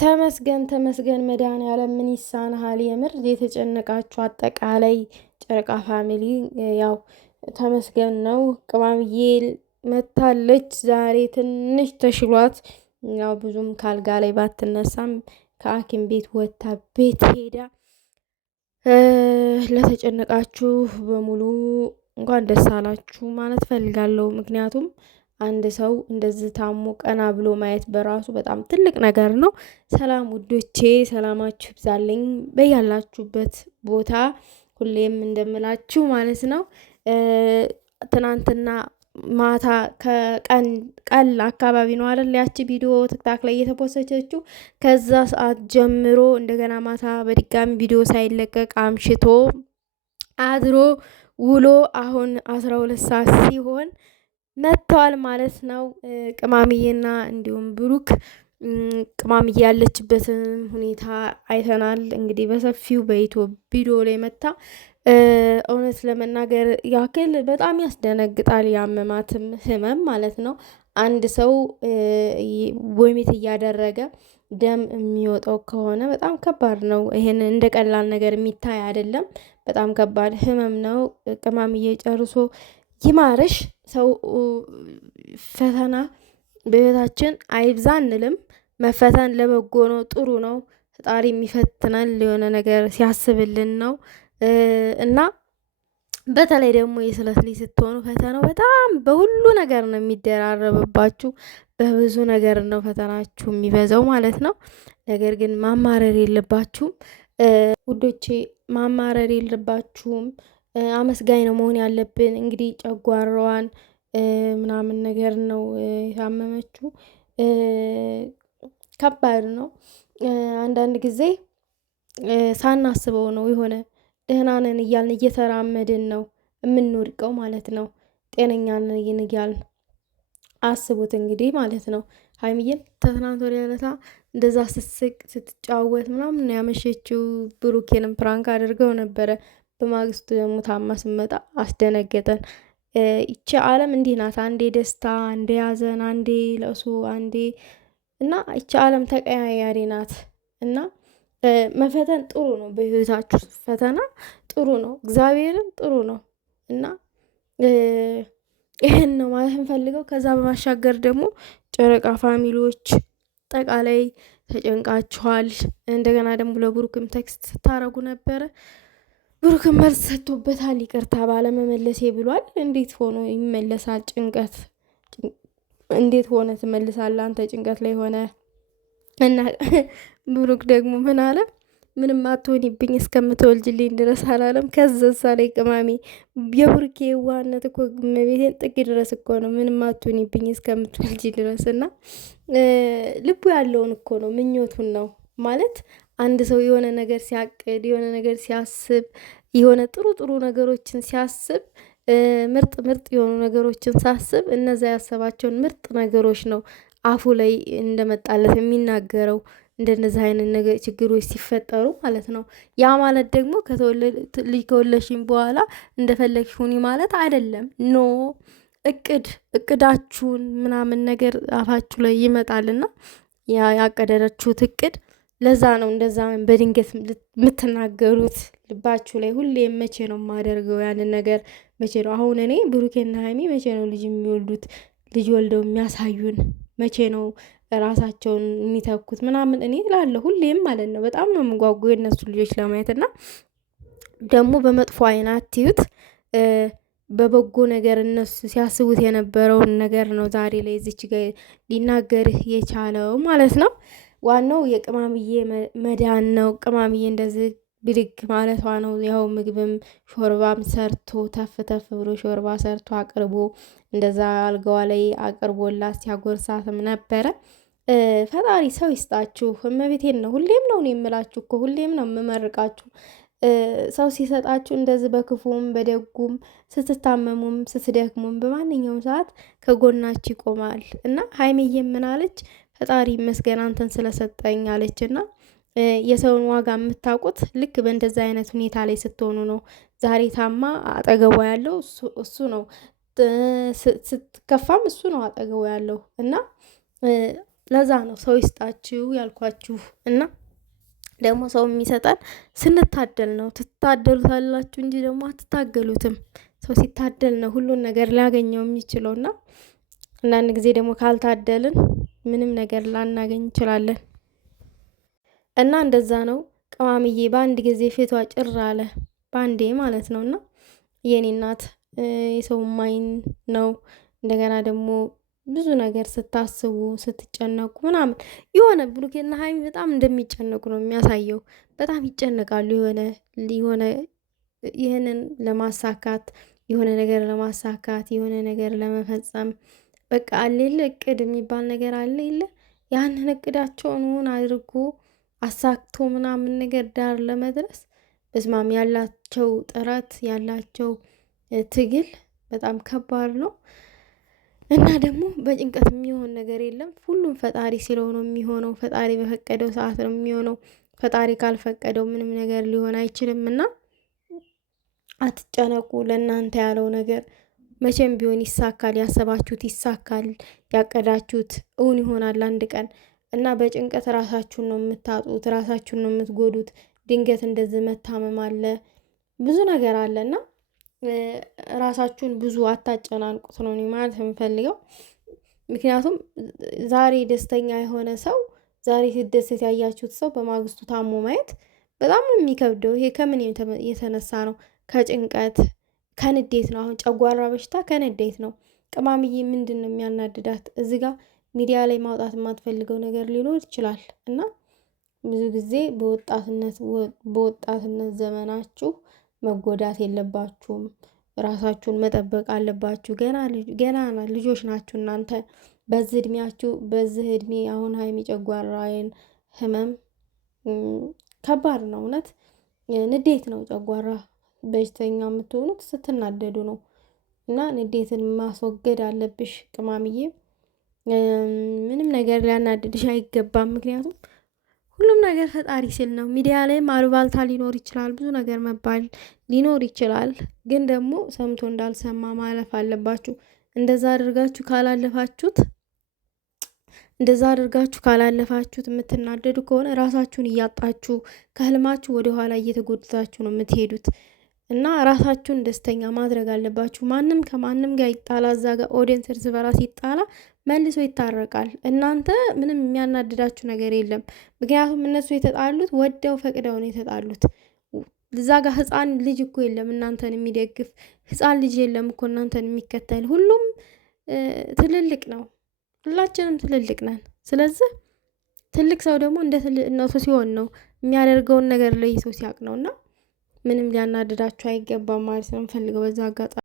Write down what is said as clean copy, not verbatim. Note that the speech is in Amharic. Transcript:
ተመስገን ተመስገን መድኃኒዓለም ምን ይሳንሃል? የምር የተጨነቃችሁ አጠቃላይ ጨረቃ ፋሚሊ ያው ተመስገን ነው። ቅማምዬ መታለች ዛሬ ትንሽ ተሽሏት፣ ያው ብዙም ካልጋ ላይ ባትነሳም ከሐኪም ቤት ወጥታ ቤት ሄዳ ለተጨነቃችሁ በሙሉ እንኳን ደስ አላችሁ ማለት ፈልጋለሁ። ምክንያቱም አንድ ሰው እንደዚህ ታሞ ቀና ብሎ ማየት በራሱ በጣም ትልቅ ነገር ነው። ሰላም ውዶቼ፣ ሰላማችሁ ይብዛልኝ በያላችሁበት ቦታ ሁሌም እንደምላችሁ ማለት ነው። ትናንትና ማታ ቀን አካባቢ ነው አይደል ያቺ ቪዲዮ ቲክታክ ላይ እየተፖሰተችው። ከዛ ሰዓት ጀምሮ እንደገና ማታ በድጋሚ ቪዲዮ ሳይለቀቅ አምሽቶ አድሮ ውሎ አሁን 12 ሰዓት ሲሆን መጥተዋል ማለት ነው። ቅማምዬና እንዲሁም ብሩክ ቅማምዬ ያለችበትን ሁኔታ አይተናል። እንግዲህ በሰፊው በኢትዮ ቪዲዮ ላይ መታ እውነት ለመናገር ያክል በጣም ያስደነግጣል። ያመማትም ህመም ማለት ነው። አንድ ሰው ወይሜት እያደረገ ደም የሚወጣው ከሆነ በጣም ከባድ ነው። ይሄን እንደ ቀላል ነገር የሚታይ አይደለም። በጣም ከባድ ህመም ነው። ቅማምዬ ጨርሶ ይማርሽ። ሰው ፈተና በህይወታችን አይብዛ አንልም። መፈተን ለበጎ ነው፣ ጥሩ ነው። ፈጣሪ የሚፈትነን የሆነ ነገር ሲያስብልን ነው። እና በተለይ ደግሞ የስለት ልጅ ስትሆኑ ፈተናው በጣም በሁሉ ነገር ነው የሚደራረብባችሁ። በብዙ ነገር ነው ፈተናችሁ የሚበዛው ማለት ነው። ነገር ግን ማማረር የለባችሁም ውዶቼ፣ ማማረር የለባችሁም። አመስጋኝ ነው መሆን ያለብን። እንግዲህ ጨጓራዋን ምናምን ነገር ነው የታመመችው። ከባድ ነው። አንዳንድ ጊዜ ሳናስበው ነው የሆነ ደህና ነን እያልን እየተራመድን ነው የምንወድቀው ማለት ነው። ጤነኛ ነን እያልን አስቡት እንግዲህ ማለት ነው። ሀይሚዬን ከትናንት ወዲያ ዕለት እንደዛ ስትስቅ ስትጫወት ምናምን ነው ያመሸችው። ብሩኬንም ፕራንክ አድርገው ነበረ። በማግስቱ ደግሞ ታማ ስመጣ አስደነገጠን። ይቺ ዓለም እንዲህ ናት። አንዴ ደስታ፣ አንዴ ያዘን፣ አንዴ ለእሱ፣ አንዴ እና ይቺ ዓለም ተቀያያሪ ናት። እና መፈተን ጥሩ ነው። በህይወታችሁ ፈተና ጥሩ ነው። እግዚአብሔርን ጥሩ ነው። እና ይህን ነው ማለት እንፈልገው። ከዛ በማሻገር ደግሞ ጨረቃ ፋሚሊዎች አጠቃላይ ተጨንቃችኋል። እንደገና ደግሞ ለብሩክም ቴክስት ስታረጉ ነበረ። ብሩክም መልስ ሰጥቶበታል። ይቅርታ ባለመመለሴ ብሏል። እንዴት ሆኖ ይመለሳል? ጭንቀት እንዴት ሆነ ትመልሳለህ አንተ ጭንቀት ላይ ሆነ? እና ብሩክ ደግሞ ምን አለ? ምንም አትሆኒብኝ እስከምትወልጅልኝ ድረስ አላለም። ከዛ ላይ ቅማሜ የብሩኬ የዋህነት እኮ መቤቴን ጥግ ድረስ እኮ ነው። ምንም አትሆኒብኝ እስከምትወልጅ ድረስ እና ልቡ ያለውን እኮ ነው፣ ምኞቱን ነው ማለት። አንድ ሰው የሆነ ነገር ሲያቅድ፣ የሆነ ነገር ሲያስብ፣ የሆነ ጥሩ ጥሩ ነገሮችን ሲያስብ፣ ምርጥ ምርጥ የሆኑ ነገሮችን ሳስብ፣ እነዛ ያሰባቸውን ምርጥ ነገሮች ነው አፉ ላይ እንደመጣለት የሚናገረው። እንደነዚህ አይነት ነገር ችግሮች ሲፈጠሩ ማለት ነው። ያ ማለት ደግሞ ልጅ ከወለድሽኝ በኋላ እንደፈለግሽ ሁኒ ማለት አይደለም። ኖ እቅዳችሁን ምናምን ነገር አፋችሁ ላይ ይመጣልና ያቀደረችሁት እቅድ ለዛ ነው እንደዛ በድንገት የምትናገሩት ልባችሁ ላይ ሁሌ። መቼ ነው የማደርገው ያንን ነገር? መቼ ነው አሁን እኔ ብሩኬና ሀይሚ መቼ ነው ልጅ የሚወልዱት? ልጅ ወልደው የሚያሳዩን መቼ ነው ራሳቸውን የሚተኩት ምናምን? እኔ እላለሁ ሁሌም ማለት ነው። በጣም ነው የምጓጉ የእነሱ ልጆች ለማየት። እና ደግሞ በመጥፎ አይን አትዩት። በበጎ ነገር እነሱ ሲያስቡት የነበረውን ነገር ነው ዛሬ ላይ እዚች ጋ ሊናገርህ የቻለው ማለት ነው። ዋናው የቅማምዬ መዳን ነው። ቅማምዬ እንደዚህ ብድግ ማለቷ ነው። ያው ምግብም ሾርባም ሰርቶ ተፍ ተፍ ብሎ ሾርባ ሰርቶ አቅርቦ እንደዛ አልጋዋ ላይ አቅርቦላት ሲያጎርሳትም ነበረ። ፈጣሪ ሰው ይስጣችሁ። እመቤቴን ነው ሁሌም ነው የምላችሁ እኮ ሁሌም ነው የምመርቃችሁ። ሰው ሲሰጣችሁ እንደዚህ በክፉም በደጉም ስትታመሙም ስትደክሙም በማንኛውም ሰዓት ከጎናችሁ ይቆማል። እና ሀይሚዬ ምን አለች? ፈጣሪ ይመስገን አንተን ስለሰጠኝ አለችና የሰውን ዋጋ የምታውቁት ልክ በእንደዛ አይነት ሁኔታ ላይ ስትሆኑ ነው። ዛሬ ታማ አጠገቧ ያለው እሱ ነው። ስትከፋም እሱ ነው አጠገቧ ያለው። እና ለዛ ነው ሰው ይስጣችሁ ያልኳችሁ። እና ደግሞ ሰው የሚሰጠን ስንታደል ነው። ትታደሉታላችሁ እንጂ ደግሞ አትታገሉትም። ሰው ሲታደል ነው ሁሉን ነገር ሊያገኘው የሚችለው። እና አንዳንድ ጊዜ ደግሞ ካልታደልን ምንም ነገር ላናገኝ እንችላለን። እና እንደዛ ነው። ቅማምዬ በአንድ ጊዜ ፊቷ ጭር አለ፣ በአንዴ ማለት ነው። እና የኔ እናት የሰው ማይን ነው። እንደገና ደግሞ ብዙ ነገር ስታስቡ ስትጨነቁ ምናምን የሆነ ብሩኬና ሀይሚ በጣም እንደሚጨነቁ ነው የሚያሳየው። በጣም ይጨነቃሉ። የሆነ ይህንን ለማሳካት የሆነ ነገር ለማሳካት የሆነ ነገር ለመፈጸም በቃ አለ የለ እቅድ የሚባል ነገር አለ የለ ያንን እቅዳቸውን አድርጎ አሳክቶ ምናምን ነገር ዳር ለመድረስ በስማም ያላቸው ጥረት ያላቸው ትግል በጣም ከባድ ነው። እና ደግሞ በጭንቀት የሚሆን ነገር የለም። ሁሉም ፈጣሪ ሲለው ነው የሚሆነው። ፈጣሪ በፈቀደው ሰዓት ነው የሚሆነው። ፈጣሪ ካልፈቀደው ምንም ነገር ሊሆን አይችልም። እና አትጨነቁ። ለእናንተ ያለው ነገር መቼም ቢሆን ይሳካል። ያሰባችሁት ይሳካል። ያቀዳችሁት እውን ይሆናል አንድ ቀን። እና በጭንቀት ራሳችሁን ነው የምታጡት፣ ራሳችሁን ነው የምትጎዱት። ድንገት እንደዚህ መታመም አለ፣ ብዙ ነገር አለ። እና ራሳችሁን ብዙ አታጨናንቁት ነው እኔ ማለት የምፈልገው። ምክንያቱም ዛሬ ደስተኛ የሆነ ሰው፣ ዛሬ ሲደሰት ያያችሁት ሰው በማግስቱ ታሞ ማየት በጣም ነው የሚከብደው። ይሄ ከምን የተነሳ ነው? ከጭንቀት ከንዴት ነው። አሁን ጨጓራ በሽታ ከንዴት ነው። ቅማምዬ ምንድን ነው የሚያናድዳት? እዚህ ጋር ሚዲያ ላይ ማውጣት የማትፈልገው ነገር ሊኖር ይችላል። እና ብዙ ጊዜ በወጣትነት ዘመናችሁ መጎዳት የለባችሁም። ራሳችሁን መጠበቅ አለባችሁ። ገና ልጆች ናችሁ እናንተ። በዚህ እድሜያችሁ፣ በዚህ እድሜ አሁን ሀይሚ ጨጓራዬን ህመም ከባድ ነው እውነት። ንዴት ነው ጨጓራ በሽተኛ የምትሆኑት ስትናደዱ ነው። እና ንዴትን ማስወገድ አለብሽ ቅማምዬ። ምንም ነገር ሊያናድድሽ አይገባም። ምክንያቱም ሁሉም ነገር ፈጣሪ ሲል ነው። ሚዲያ ላይም አሉባልታ ሊኖር ይችላል፣ ብዙ ነገር መባል ሊኖር ይችላል። ግን ደግሞ ሰምቶ እንዳልሰማ ማለፍ አለባችሁ። እንደዛ አድርጋችሁ ካላለፋችሁት የምትናደዱ ከሆነ ራሳችሁን እያጣችሁ ከህልማችሁ ወደኋላ እየተጎድታችሁ ነው የምትሄዱት። እና ራሳችሁን ደስተኛ ማድረግ አለባችሁ። ማንም ከማንም ጋር ይጣላ፣ እዛ ጋር ኦዲየንስ እርስ በራስ ይጣላ፣ መልሶ ይታረቃል። እናንተ ምንም የሚያናድዳችሁ ነገር የለም። ምክንያቱም እነሱ የተጣሉት ወደው ፈቅደው ነው የተጣሉት። እዛ ጋር ህፃን ልጅ እኮ የለም እናንተን የሚደግፍ ህፃን ልጅ የለም እኮ እናንተን የሚከተል። ሁሉም ትልልቅ ነው። ሁላችንም ትልልቅ ነን። ስለዚህ ትልቅ ሰው ደግሞ እንደ ትልቅነቱ ሲሆን ነው የሚያደርገውን ነገር ለይቶ ሲያውቅ ነው። እና ምንም ሊያናድዳችሁ አይገባም ማለት ነው የምፈልገው በዛ አጋጣሚ